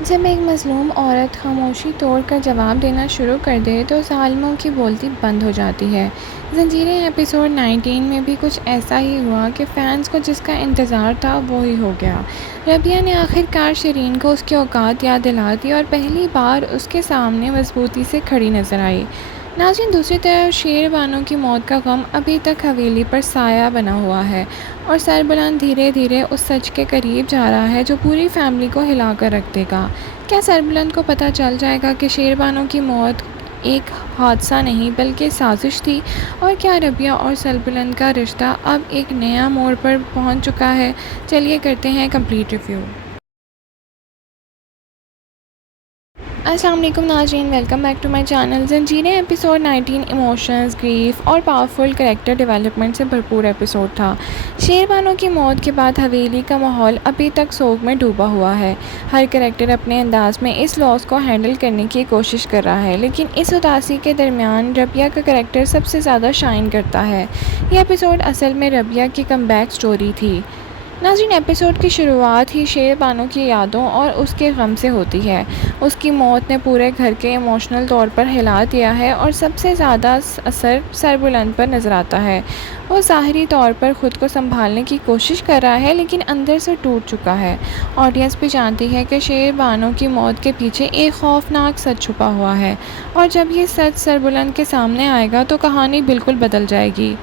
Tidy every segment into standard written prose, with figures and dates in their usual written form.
जब एक मज़लूम औरत खामोशी तोड़कर जवाब देना शुरू कर दे तो ज़ालिमों की बोलती बंद हो जाती है। ज़ंजीरें एपिसोड 19 में भी कुछ ऐसा ही हुआ कि फ़ैन्स को जिसका इंतज़ार था वो ही हो गया। रबिया ने आखिरकार शिरीन को उसकी औकात याद दिला दी और पहली बार उसके सामने मजबूती से खड़ी नज़र आई। नाज़रीन, दूसरी तरफ शेरबानो की मौत का गम अभी तक हवेली पर साया बना हुआ है और सरबलंद धीरे धीरे उस सच के करीब जा रहा है जो पूरी फैमिली को हिला कर रख देगा। क्या सरबलंद को पता चल जाएगा कि शेरबानो की मौत एक हादसा नहीं बल्कि साजिश थी? और क्या रबिया और सरबलंद का रिश्ता अब एक नया मोड़ पर पहुंच चुका है? चलिए करते हैं कंप्लीट रिव्यू। अस्सलाम वालेकुम नाज़रीन, welcome back to my channel. Zanjeerein episode 19 emotions, grief और पावरफुल कैरेक्टर डेवलपमेंट से भरपूर एपिसोड था। शेरबानो की मौत के बाद हवेली का माहौल अभी तक सोग में डूबा हुआ है। हर कैरेक्टर अपने अंदाज में इस लॉस को हैंडल करने की कोशिश कर रहा है, लेकिन इस उदासी के दरमियान रबिया का कैरेक्टर सबसे ज़्यादा शाइन करता है। ये एपिसोड असल में रबिया की कमबैक स्टोरी थी। नाज़रीन, एपिसोड की शुरुआत ही शेरबानो की यादों और उसके गम से होती है। उसकी मौत ने पूरे घर के इमोशनल तौर पर हिला दिया है और सबसे ज़्यादा असर सरबुलंद पर नज़र आता है। वो ज़ाहिरी तौर पर ख़ुद को संभालने की कोशिश कर रहा है, लेकिन अंदर से टूट चुका है। ऑडियंस भी जानती है कि शेरबानो की मौत के पीछे एक खौफनाक सच छुपा हुआ है और जब ये सच सरबुलंद के सामने आएगा तो कहानी बिल्कुल बदल जाएगी।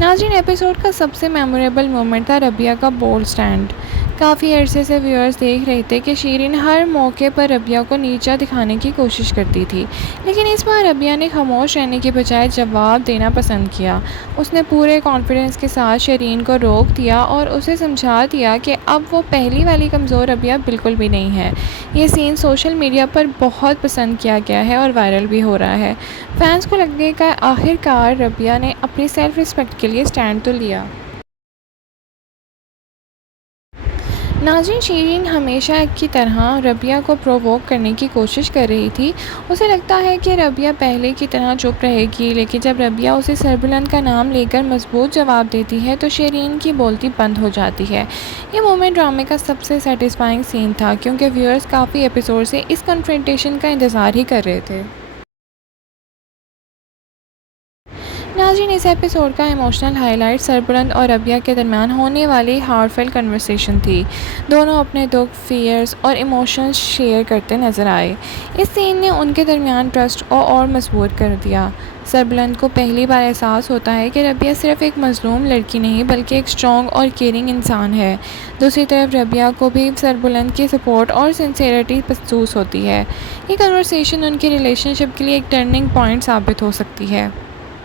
नाज़रीन, एपिसोड का सबसे मेमोरेबल मोमेंट था रबिया का बोल्ड स्टैंड। काफ़ी अरसे से व्यूअर्स देख रहे थे कि शिरीन हर मौके पर रबिया को नीचा दिखाने की कोशिश करती थी, लेकिन इस बार रबिया ने खामोश रहने के बजाय जवाब देना पसंद किया। उसने पूरे कॉन्फिडेंस के साथ शिरीन को रोक दिया और उसे समझा दिया कि अब वो पहली वाली कमज़ोर रबिया बिल्कुल भी नहीं है। ये सीन सोशल मीडिया पर बहुत पसंद किया गया है और वायरल भी हो रहा है। फैंस को लगेगा आखिरकार रबिया ने अपनी सेल्फ रिस्पेक्ट के लिए स्टैंड तो लिया। नाज़रीन, शिरीन हमेशा की तरह रबिया को प्रोवोक करने की कोशिश कर रही थी। उसे लगता है कि रबिया पहले की तरह चुप रहेगी, लेकिन जब रबिया उसे सरबुलंद का नाम लेकर मजबूत जवाब देती है तो शिरीन की बोलती बंद हो जाती है। ये मोमेंट ड्रामे का सबसे सेटिस्फाइंग सीन था क्योंकि व्यूअर्स काफ़ी एपिसोड से इस कन्फ्रंटेशन का इंतज़ार ही कर रहे थे। नाज़रीन, इस एपिसोड का इमोशनल हाईलाइट सरबलंद और रबिया के दरमियान होने वाली हार्टफेल्ट कन्वर्सेशन थी। दोनों अपने दुख, फियर्स और इमोशंस शेयर करते नजर आए। इस सीन ने उनके दरमियान ट्रस्ट को और मजबूत कर दिया। सरबलंद को पहली बार एहसास होता है कि रबिया सिर्फ एक मजलूम लड़की नहीं बल्कि एक स्ट्रॉन्ग और केयरिंग इंसान है। दूसरी तरफ रबिया को भी सरबलंद की सपोर्ट और सिंसेरिटी महसूस होती है। ये कन्वर्सेशन उनके रिलेशनशिप के लिए एक टर्निंग पॉइंट साबित हो सकती है।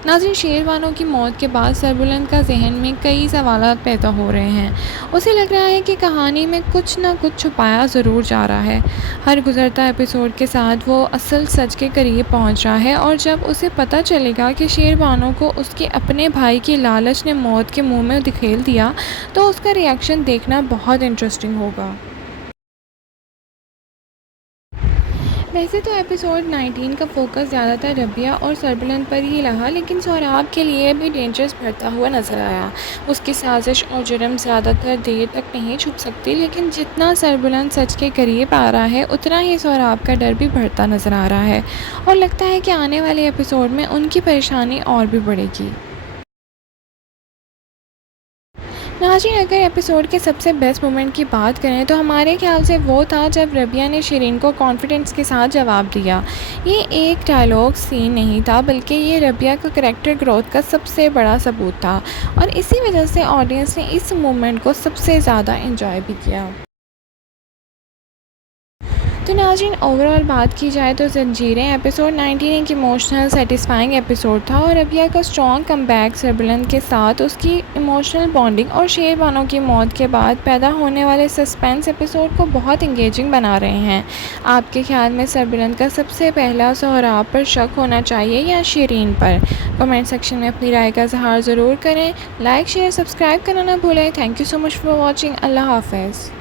नाज़रीन, शेरबानो की मौत के बाद सरबुलंद का जहन में कई सवालात पैदा हो रहे हैं। उसे लग रहा है कि कहानी में कुछ ना कुछ छुपाया ज़रूर जा रहा है। हर गुज़रता एपिसोड के साथ वो असल सच के करीब पहुंच रहा है और जब उसे पता चलेगा कि शेरबानो को उसके अपने भाई की लालच ने मौत के मुंह में धकेल दिया तो उसका रिएक्शन देखना बहुत इंटरेस्टिंग होगा। वैसे तो एपिसोड 19 का फोकस ज़्यादातर रबिया और सरबलंद पर ही रहा, लेकिन सोहराब के लिए भी डेंजर्स बढ़ता हुआ नज़र आया। उसकी साजिश और जुर्म ज़्यादातर देर तक नहीं छुप सकती, लेकिन जितना सरबलंद सच के करीब आ रहा है उतना ही सोहराब का डर भी बढ़ता नज़र आ रहा है और लगता है कि आने वाले एपिसोड में उनकी परेशानी और भी बढ़ेगी। नाज़रीन, अगर एपिसोड के सबसे बेस्ट मोमेंट की बात करें तो हमारे ख्याल से वो था जब रबिया ने शिरीन को कॉन्फिडेंस के साथ जवाब दिया। ये एक डायलॉग सीन नहीं था बल्कि ये रबिया का करैक्टर ग्रोथ का सबसे बड़ा सबूत था और इसी वजह से ऑडियंस ने इस मोमेंट को सबसे ज़्यादा इंजॉय भी किया। तो नाज़रीन, ओवरऑल बात की जाए तो ज़ंजीरें एपिसोड 19 एक इमोशनल सेटिस्फाइंग एपिसोड था और रबिया का स्ट्रॉन्ग कमबैक सरबलंद के साथ उसकी इमोशनल बॉन्डिंग और शेरबानो की मौत के बाद पैदा होने वाले सस्पेंस एपिसोड को बहुत इंगेजिंग बना रहे हैं। आपके ख्याल में सरबलंद का सबसे पहला सोहराब पर शक होना चाहिए या शिरीन पर? कमेंट सेक्शन में अपनी राय का इज़हार ज़रूर करें। लाइक, शेयर, सब्सक्राइब करना ना भूलें। Thank you so much for watching. अल्लाह हाफ़िज़।